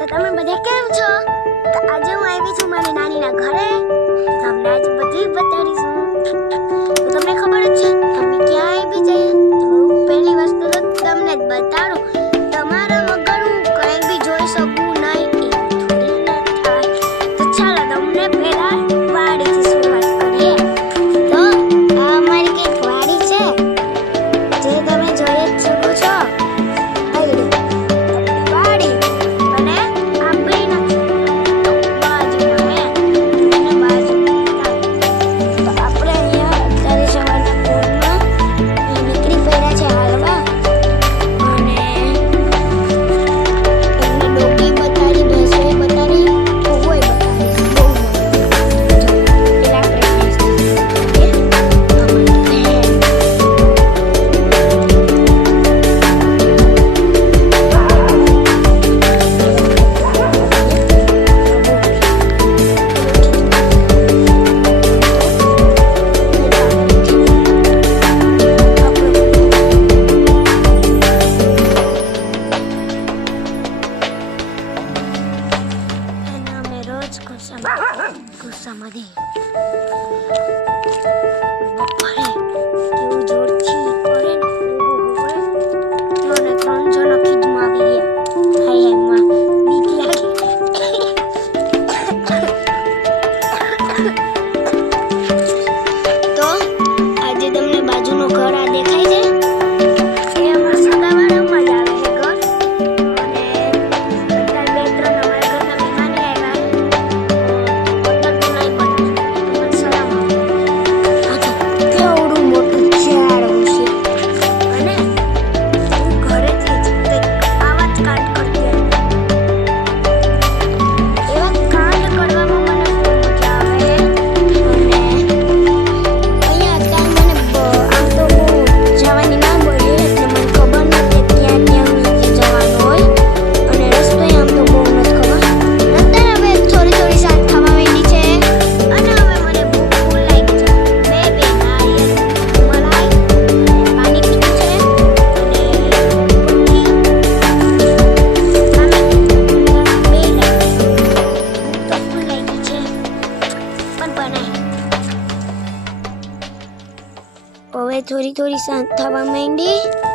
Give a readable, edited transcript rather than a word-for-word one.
તો તમે બધા કેમ છો? તો આજે હું આવી છું મારી નાનીના ઘરે. તો તમને આજે બધી બતાડીશું. તો તમને ખબર જ છે અમે ક્યાં આવી જઈએ. તો હું પહેલી વસ્તુ તો તમને જ બતાડું. તમારા વગર હું કંઈ બી જોઈ શકું નહીં એ થોડી ના થાય. તો ચાલો તમને પહેલા વાડીથી શરૂઆત કરીએ. તો આ અમારી કંઈક વાડી છે જે તમે જોઈ જ શકો છો. ગુસ્સામાંથી બપોરે કેવું જોરથી કરે ને મને 3 જણા ખીજમાં આવી ગયા. હાય માં બીક લાગે. તો આજે તમને બાજુનો ઘર આ દેખાય છે એ અમારા સગાવાળામાં જ આવે છે ઘર. હવે થોડી શાંત થવા માંડી.